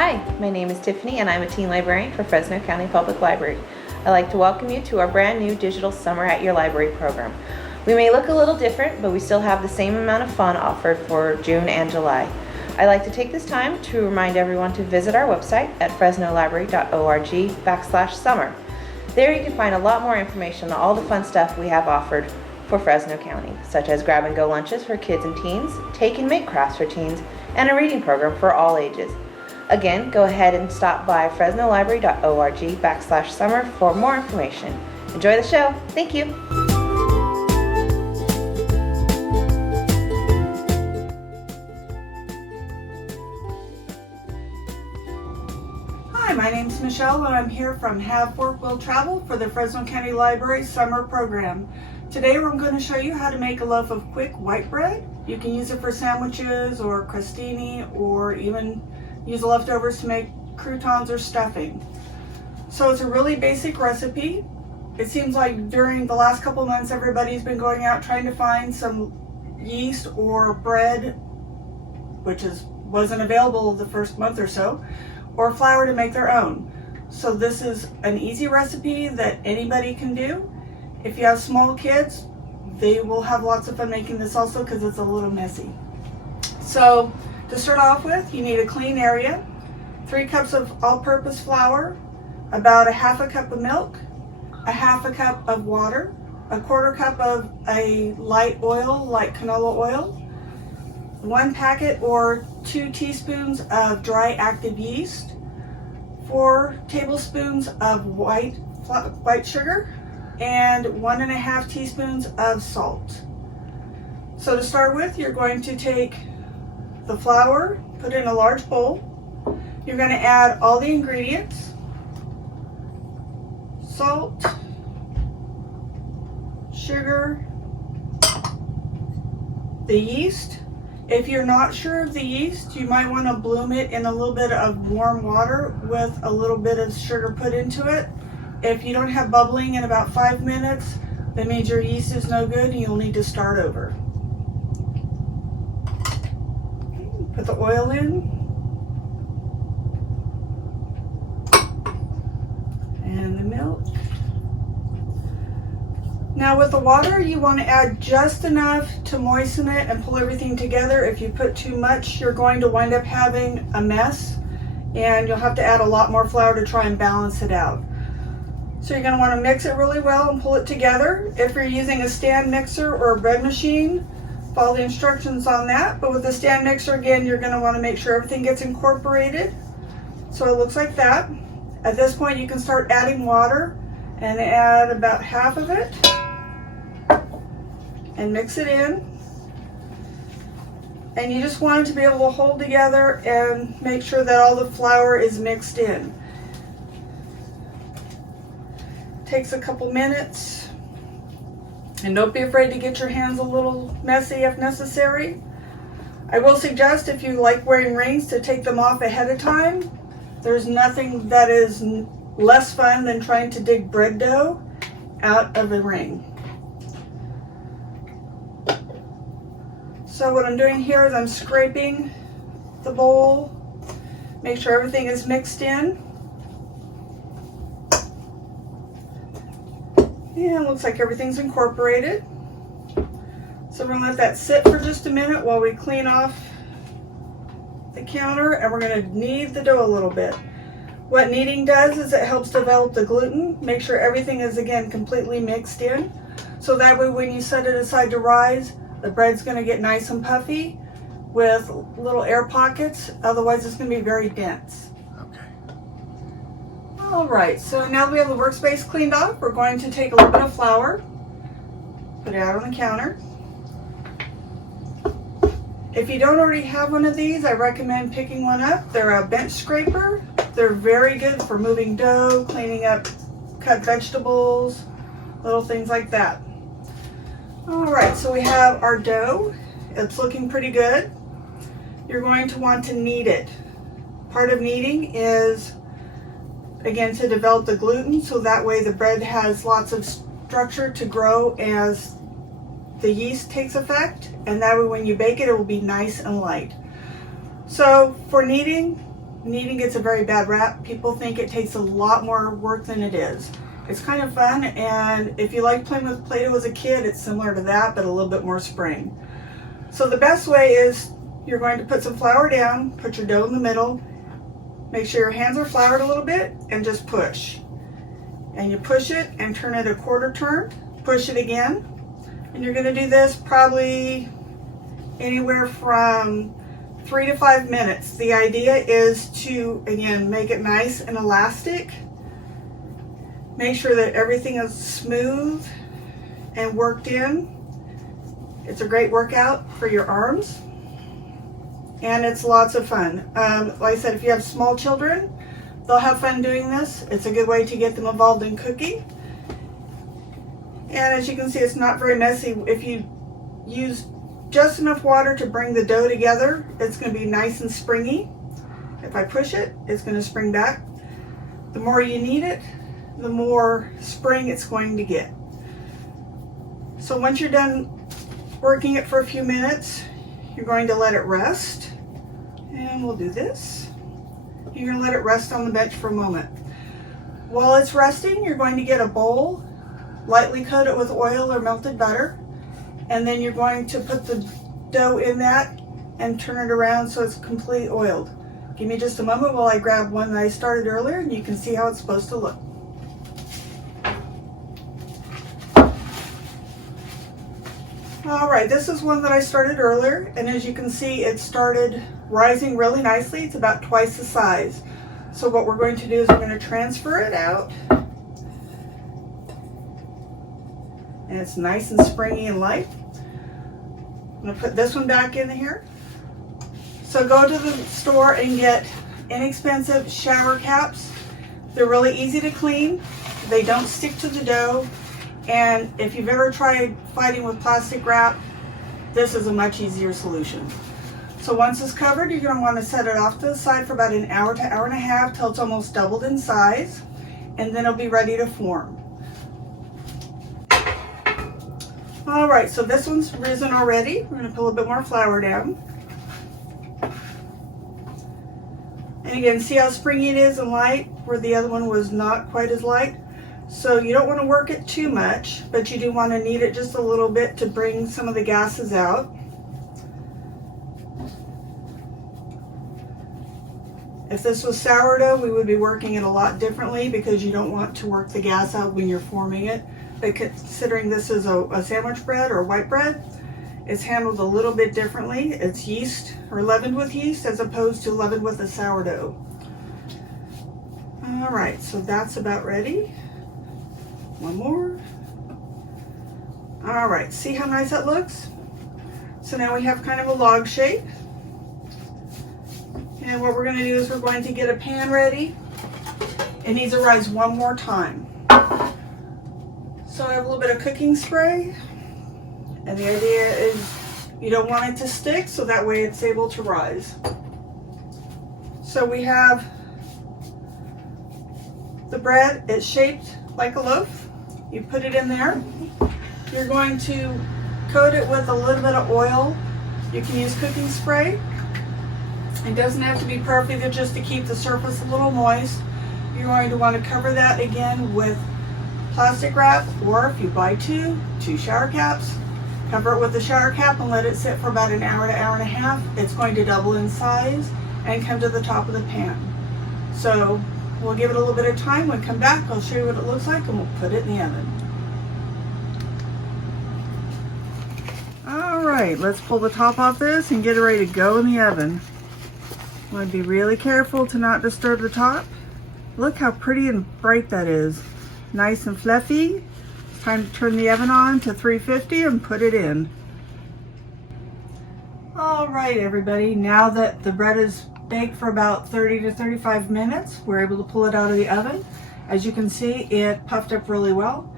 Hi, my name is Tiffany and I'm a teen librarian for Fresno County Public Library. I'd like to welcome you to our brand new digital Summer at Your Library program. We may look a little different, but we still have the same amount of fun offered for June and July. I'd like to take this time to remind everyone to visit our website at fresnolibrary.org/summer. There you can find a lot more information on all the fun stuff we have offered for Fresno County, such as grab-and-go lunches for kids and teens, take and make crafts for teens, and a reading program for all ages. Again, go ahead and stop by fresnolibrary.org/summer for more information. Enjoy the show. Thank you. Hi, my name is Michelle and I'm here from Have Work Will Travel for the Fresno County Library Summer Program. Today we're going to show you how to make a loaf of quick white bread. You can use it for sandwiches or crostini, or even use the leftovers to make croutons or stuffing. So it's a really basic recipe. It seems like during the last couple of months everybody's been going out trying to find some yeast or bread, which wasn't available the first month or so, or flour to make their own. So this is an easy recipe that anybody can do. If you have small kids, they will have lots of fun making this also because it's a little messy. So to start off with, you need a clean area, 3 cups of all-purpose flour, about a half a cup of milk, a half a cup of water, a quarter cup of a light oil like canola oil, 1 packet or 2 teaspoons of dry active yeast, 4 tablespoons of white sugar, and 1.5 teaspoons of salt. So to start with, you're going to take the flour, put it in a large bowl. You're going to add all the ingredients: salt, sugar, the yeast. If you're not sure of the yeast, you might want to bloom it in a little bit of warm water with a little bit of sugar put into it. If you don't have bubbling in about 5 minutes, that means your yeast is no good and you'll need to start over. Put the oil in. And the milk. Now with the water, you want to add just enough to moisten it and pull everything together. If you put too much, you're going to wind up having a mess and you'll have to add a lot more flour to try and balance it out. So you're going to want to mix it really well and pull it together. If you're using a stand mixer or a bread machine, follow the instructions on that. But with the stand mixer, again, you're going to want to make sure everything gets incorporated. So it looks like that. At this point, you can start adding water and add about half of it and mix it in. And you just want it to be able to hold together and make sure that all the flour is mixed in. Takes a couple minutes, and don't be afraid to get your hands a little messy if necessary. I will suggest, if you like wearing rings, to take them off ahead of time. There's nothing that is less fun than trying to dig bread dough out of a ring. So what I'm doing here is I'm scraping the bowl, make sure everything is mixed in. Yeah, it looks like everything's incorporated. So we're going to let that sit for just a minute while we clean off the counter, and we're going to knead the dough a little bit. What kneading does is it helps develop the gluten, make sure everything is, again, completely mixed in. So that way when you set it aside to rise, the bread's going to get nice and puffy with little air pockets, otherwise it's going to be very dense. Alright, so now that we have the workspace cleaned off, we're going to take a little bit of flour, put it out on the counter. If you don't already have one of these, I recommend picking one up. They're a bench scraper. They're very good for moving dough, cleaning up cut vegetables, little things like that. Alright, so we have our dough. It's looking pretty good. You're going to want to knead it. Part of kneading is, again, to develop the gluten, so that way the bread has lots of structure to grow as the yeast takes effect, and that way when you bake it, it will be nice and light. So for kneading, kneading gets a very bad rap. People think it takes a lot more work than it is. It's kind of fun, and if you like playing with Play-Doh as a kid, it's similar to that, but a little bit more spring. So the best way is you're going to put some flour down, put your dough in the middle, make sure your hands are floured a little bit, and just push. And you push it and turn it a quarter turn, push it again, and you're going to do this probably anywhere from 3 to 5 minutes. The idea is to, again, make it nice and elastic. Make sure that everything is smooth and worked in. It's a great workout for your arms, and it's lots of fun. Like I said, if you have small children, they'll have fun doing this. It's a good way to get them involved in cooking. And as you can see, it's not very messy. If you use just enough water to bring the dough together, it's going to be nice and springy. If I push it, it's going to spring back. The more you knead it, the more spring it's going to get. So once you're done working it for a few minutes, you're going to let it rest. And we'll do this. You're going to let it rest on the bench for a moment. While it's resting, you're going to get a bowl, lightly coat it with oil or melted butter, and then you're going to put the dough in that and turn it around so it's completely oiled. Give me just a moment while I grab one that I started earlier, and you can see how it's supposed to look. Alright, this is one that I started earlier, and as you can see, it started rising really nicely. It's about twice the size. So what we're going to do is we're going to transfer it out. And it's nice and springy and light. I'm going to put this one back in here. So go to the store and get inexpensive shower caps. They're really easy to clean. They don't stick to the dough. And if you've ever tried fighting with plastic wrap, this is a much easier solution. So once it's covered, you're going to want to set it off to the side for about an hour to hour and a half till it's almost doubled in size, and then it'll be ready to form. Alright, so this one's risen already. We're going to put a little bit more flour down. And again, see how springy it is and light, where the other one was not quite as light? So you don't want to work it too much, but you do want to knead it just a little bit to bring some of the gases out. If this was sourdough, we would be working it a lot differently because you don't want to work the gas out when you're forming it. But considering this is a sandwich bread or white bread, it's handled a little bit differently. It's yeast or leavened with yeast as opposed to leavened with a sourdough. All right, so that's about ready. One more. All right, see how nice that looks? So now we have kind of a log shape. And what we're going to do is we're going to get a pan ready. It needs to rise one more time. So I have a little bit of cooking spray, and the idea is you don't want it to stick, so that way it's able to rise. So we have the bread. It's shaped like a loaf. You put it in there. You're going to coat it with a little bit of oil. You can use cooking spray. It doesn't have to be perfect, just to keep the surface a little moist. You're going to want to cover that again with plastic wrap, or if you buy two shower caps, cover it with the shower cap and let it sit for about an hour to hour and a half. It's going to double in size and come to the top of the pan. So we'll give it a little bit of time. When we come back, I'll show you what it looks like, and we'll put it in the oven. All right, let's pull the top off this and get it ready to go in the oven. I want to be really careful to not disturb the top. Look how pretty and bright that is. Nice and fluffy. It's time to turn the oven on to 350 and put it in. All right, everybody, now that the bread is baked for about 30 to 35 minutes, we're able to pull it out of the oven. As you can see, it puffed up really well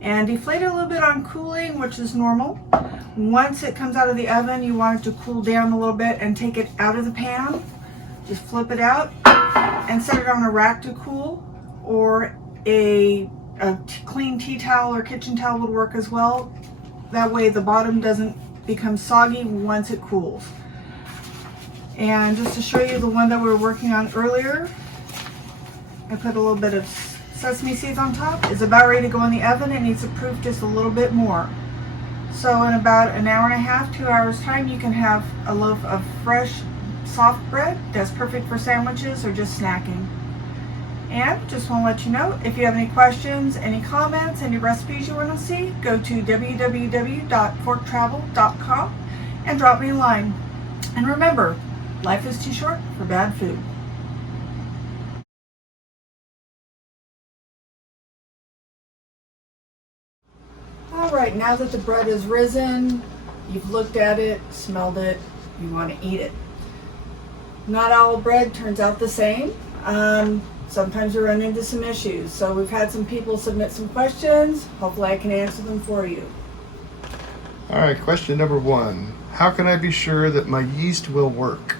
and deflated a little bit on cooling, which is normal. Once it comes out of the oven, you want it to cool down a little bit and take it out of the pan. Just flip it out and set it on a rack to cool, or a clean tea towel or kitchen towel would work as well. That way the bottom doesn't become soggy once it cools. And just to show you the one that we were working on earlier, I put a little bit of sesame seeds on top. It's about ready to go in the oven. It needs to proof just a little bit more. So in about an hour and a half, 2 hours time, you can have a loaf of fresh, soft bread that's perfect for sandwiches or just snacking. And just want to let you know, if you have any questions, any comments, any recipes you want to see, go to www.forktravel.com and drop me a line. And remember, life is too short for bad food. Alright, now that the bread is risen, you've looked at it, smelled it, you want to eat it. Not all bread turns out the same. Sometimes we run into some issues. So we've had some people submit some questions. Hopefully I can answer them for you. All right, question number 1. How can I be sure that my yeast will work?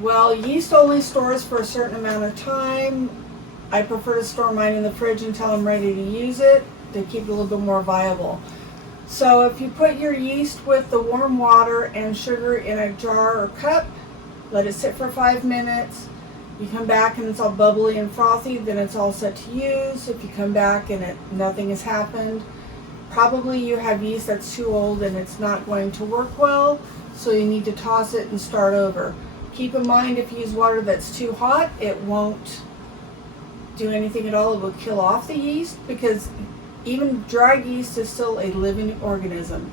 Well, yeast only stores for a certain amount of time. I prefer to store mine in the fridge until I'm ready to use it to keep it a little bit more viable. So if you put your yeast with the warm water and sugar in a jar or cup, let it sit for 5 minutes. You come back and it's all bubbly and frothy, then it's all set to use. If you come back and nothing has happened, probably you have yeast that's too old and it's not going to work well, so you need to toss it and start over. Keep in mind, if you use water that's too hot, it won't do anything at all. It will kill off the yeast, because even dried yeast is still a living organism.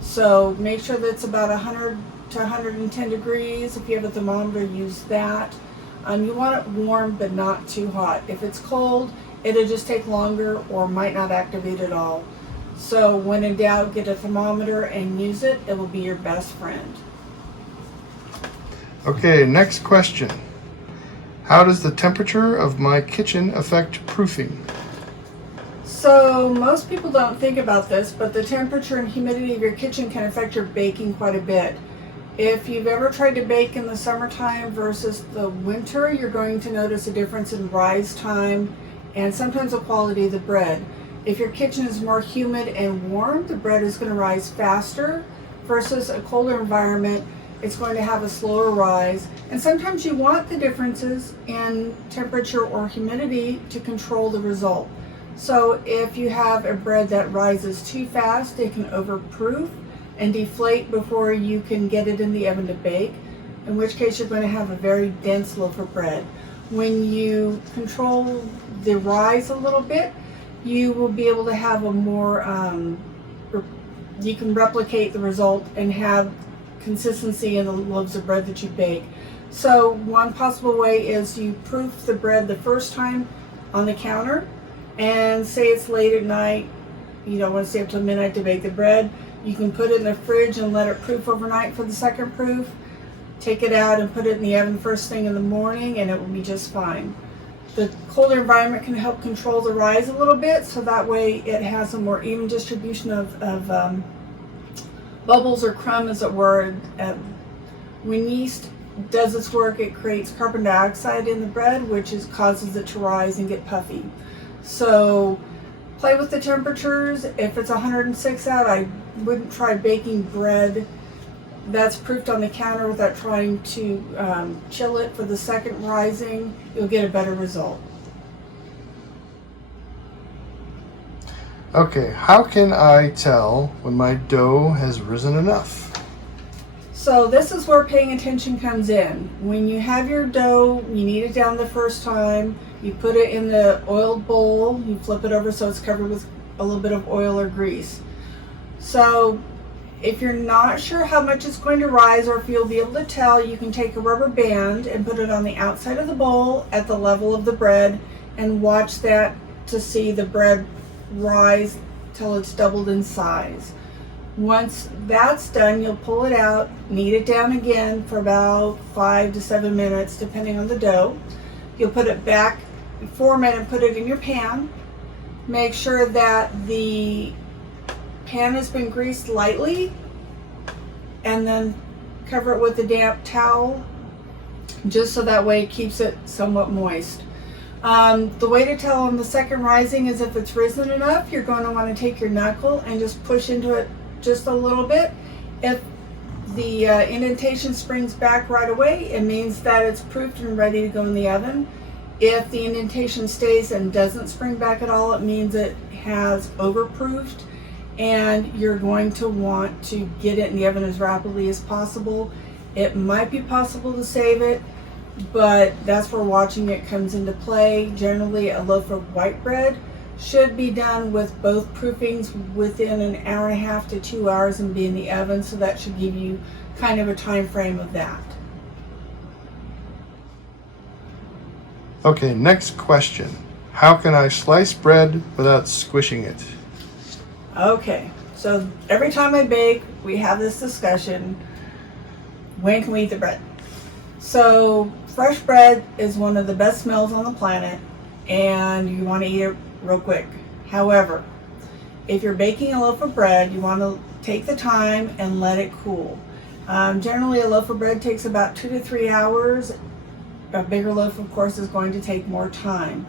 So make sure that it's about 100 to 110 degrees. If you have a thermometer, use that. You want it warm but not too hot. If it's cold, it'll just take longer or might not activate at all. So when in doubt, get a thermometer and use it. It will be your best friend. Okay, next question. How does the temperature of my kitchen affect proofing? So most people don't think about this, but the temperature and humidity of your kitchen can affect your baking quite a bit. If you've ever tried to bake in the summertime versus the winter, you're going to notice a difference in rise time and sometimes the quality of the bread. If your kitchen is more humid and warm, the bread is going to rise faster, versus a colder environment, it's going to have a slower rise. And sometimes you want the differences in temperature or humidity to control the result. So if you have a bread that rises too fast, it can overproof and deflate before you can get it in the oven to bake, in which case you're going to have a very dense loaf of bread. When you control the rise a little bit, you will be able to have a more, you can replicate the result and have consistency in the loaves of bread that you bake. So one possible way is you proof the bread the first time on the counter, and say it's late at night, you don't want to stay up till midnight to bake the bread. You can put it in the fridge and let it proof overnight for the second proof. Take it out and put it in the oven first thing in the morning, and it will be just fine. The colder environment can help control the rise a little bit, so that way it has a more even distribution of bubbles or crumb, as it were. When yeast does its work, it creates carbon dioxide in the bread, which causes it to rise and get puffy. So play with the temperatures. If it's 106 out, I wouldn't try baking bread that's proofed on the counter without trying to chill it for the second rising. You'll get a better result. Okay, how can I tell when my dough has risen enough? So this is where paying attention comes in. When you have your dough, you knead it down the first time, you put it in the oiled bowl, you flip it over so it's covered with a little bit of oil or grease. So if you're not sure how much it's going to rise, or if you'll be able to tell, you can take a rubber band and put it on the outside of the bowl at the level of the bread and watch that to see the bread rise till it's doubled in size. Once that's done, you'll pull it out, knead it down again for about 5 to 7 minutes depending on the dough. You'll put it back, format, and put it in your pan. Make sure that the pan has been greased lightly, and then cover it with a damp towel, just so that way it keeps it somewhat moist. The way to tell on the second rising is if it's risen enough, you're going to want to take your knuckle and just push into it just a little bit. If the indentation springs back right away, it means that it's proofed and ready to go in the oven. If the indentation stays and doesn't spring back at all, it means it has overproofed, and you're going to want to get it in the oven as rapidly as possible. It might be possible to save it, but that's where watching it comes into play. Generally, a loaf of white bread should be done with both proofings within an hour and a half to 2 hours and be in the oven, so that should give you kind of a time frame of that. Okay, next question. How can I slice bread without squishing it? Okay, so every time I bake, we have this discussion. When can we eat the bread? So fresh bread is one of the best smells on the planet, and you want to eat it real quick. However, if you're baking a loaf of bread, you want to take the time and let it cool. Generally, a loaf of bread takes about 2 to 3 hours. A bigger loaf, of course, is going to take more time.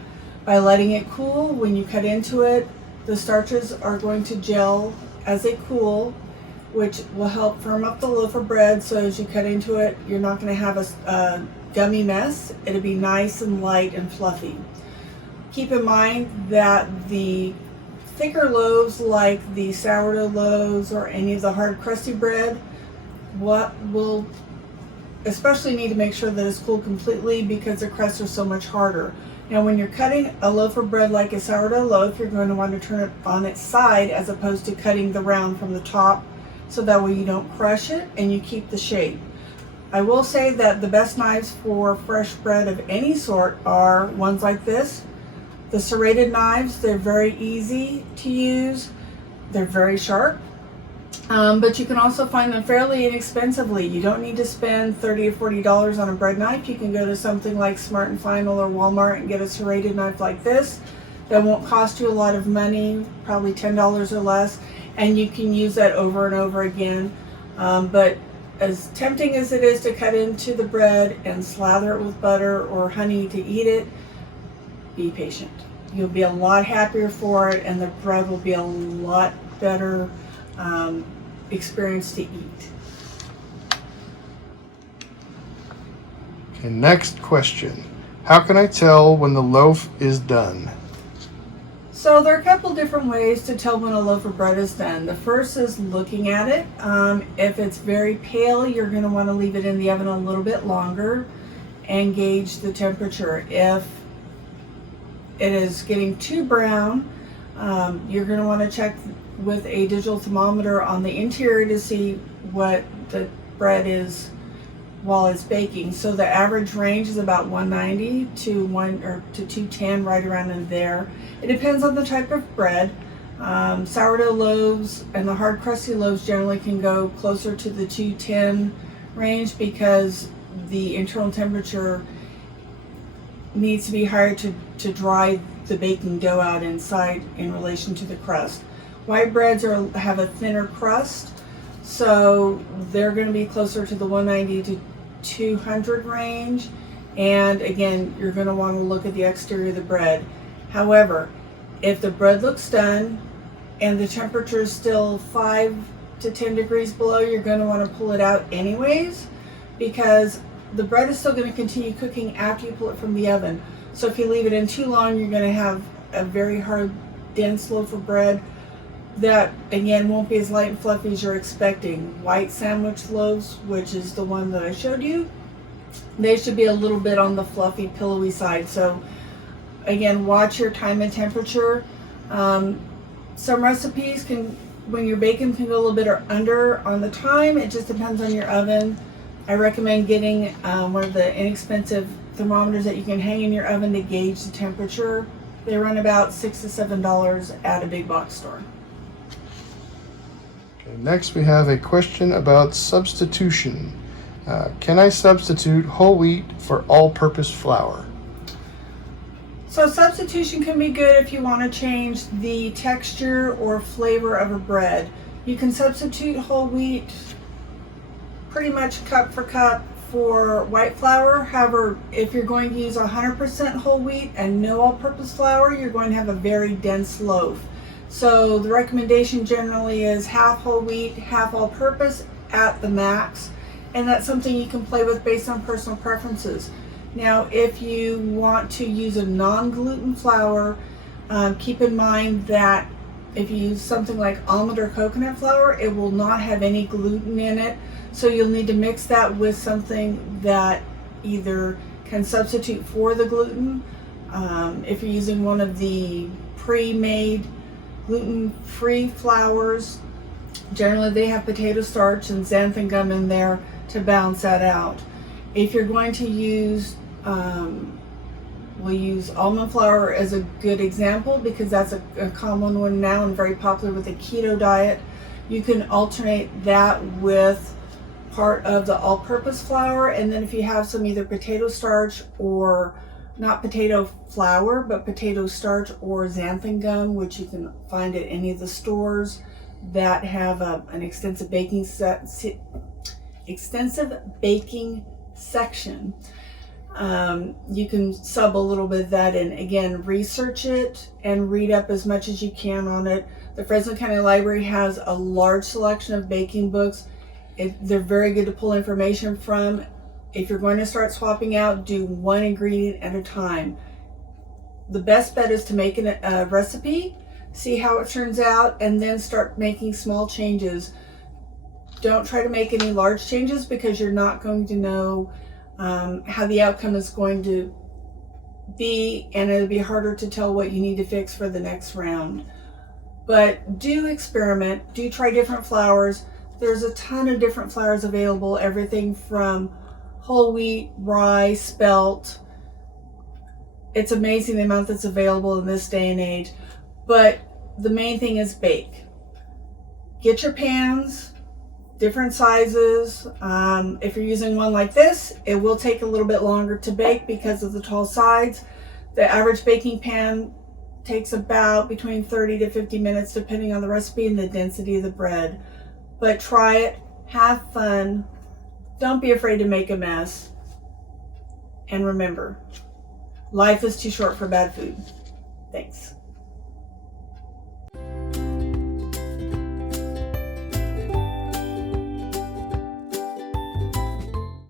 By letting it cool, when you cut into it, the starches are going to gel as they cool, which will help firm up the loaf of bread, so as you cut into it, you're not going to have a gummy mess. It'll be nice and light and fluffy. Keep in mind that the thicker loaves, like the sourdough loaves or any of the hard crusty bread, will especially need to make sure that it's cooled completely, because the crusts are so much harder. Now, when you're cutting a loaf of bread like a sourdough loaf, you're going to want to turn it on its side as opposed to cutting the round from the top, so that way you don't crush it and you keep the shape. I will say that the best knives for fresh bread of any sort are ones like this. The serrated knives, they're very easy to use. They're very sharp, but you can also find them fairly inexpensively. You don't need to spend $30 or $40 on a bread knife. You can go to something like Smart and Final or Walmart and get a serrated knife like this that won't cost you a lot of money, probably $10 or less, and you can use that over and over again. But as tempting as it is to cut into the bread and slather it with butter or honey to eat it, be patient. You'll be a lot happier for it, and the bread will be a lot better experience to eat. Okay, next question. How can I tell when the loaf is done? So there are a couple different ways to tell when a loaf of bread is done. The first is looking at it. If it's very pale, you're going to want to leave it in the oven a little bit longer and gauge the temperature. If it is getting too brown, you're going to want to check with a digital thermometer on the interior to see what the bread is while it's baking. So the average range is about 190 to 210, right around in there. It depends on the type of bread. Sourdough loaves and the hard crusty loaves generally can go closer to the 210 range, because the internal temperature needs to be higher to dry the baking dough out inside in relation to the crust. White breads have a thinner crust, so they're going to be closer to the 190 to 200 range. And again, you're going to want to look at the exterior of the bread. However, if the bread looks done and the temperature is still 5 to 10 degrees below, you're going to want to pull it out anyways, because the bread is still going to continue cooking after you pull it from the oven. So if you leave it in too long, you're going to have a very hard, dense loaf of bread that, again, won't be as light and fluffy as you're expecting. White sandwich loaves, which is the one that I showed you, they should be a little bit on the fluffy, pillowy side. So again, watch your time and temperature. Some recipes can, when you're baking, can go a little bit under on the time. It just depends on your oven. I recommend getting one of the inexpensive thermometers that you can hang in your oven to gauge the temperature. They run about $6 to $7 at a big box store. Okay, next we have a question about substitution. Can I substitute whole wheat for all-purpose flour? So substitution can be good if you want to change the texture or flavor of a bread. You can substitute whole wheat pretty much cup for cup for white flour. However, if you're going to use 100% whole wheat and no all-purpose flour, you're going to have a very dense loaf. So the recommendation generally is half whole wheat, half all-purpose at the max, and that's something you can play with based on personal preferences. Now, if you want to use a non-gluten flour, keep in mind that if you use something like almond or coconut flour, it will not have any gluten in it. So you'll need to mix that with something that either can substitute for the gluten. If you're using one of the pre-made gluten-free flours, generally they have potato starch and xanthan gum in there to balance that out. If you're going to use, we'll use almond flour as a good example because that's a common one now and very popular with the keto diet. You can alternate that with part of the all-purpose flour, and then if you have some either potato starch or not potato flour but potato starch or xanthan gum, which you can find at any of the stores that have an extensive baking section, you can sub a little bit of that in. Again, research it and read up as much as you can on it. The Fresno County Library has a large selection of baking books. They're very good to pull information from. If you're going to start swapping out, do one ingredient at a time. The best bet is to make a recipe, see how it turns out, and then start making small changes. Don't try to make any large changes because you're not going to know how the outcome is going to be, and it'll be harder to tell what you need to fix for the next round. But do experiment, do try different flours. There's a ton of different flours available, everything from whole wheat, rye, spelt. It's amazing the amount that's available in this day and age. But the main thing is bake. Get your pans, different sizes. If you're using one like this, it will take a little bit longer to bake because of the tall sides. The average baking pan takes about between 30 to 50 minutes depending on the recipe and the density of the bread. But try it, have fun, don't be afraid to make a mess, and remember, life is too short for bad food. Thanks.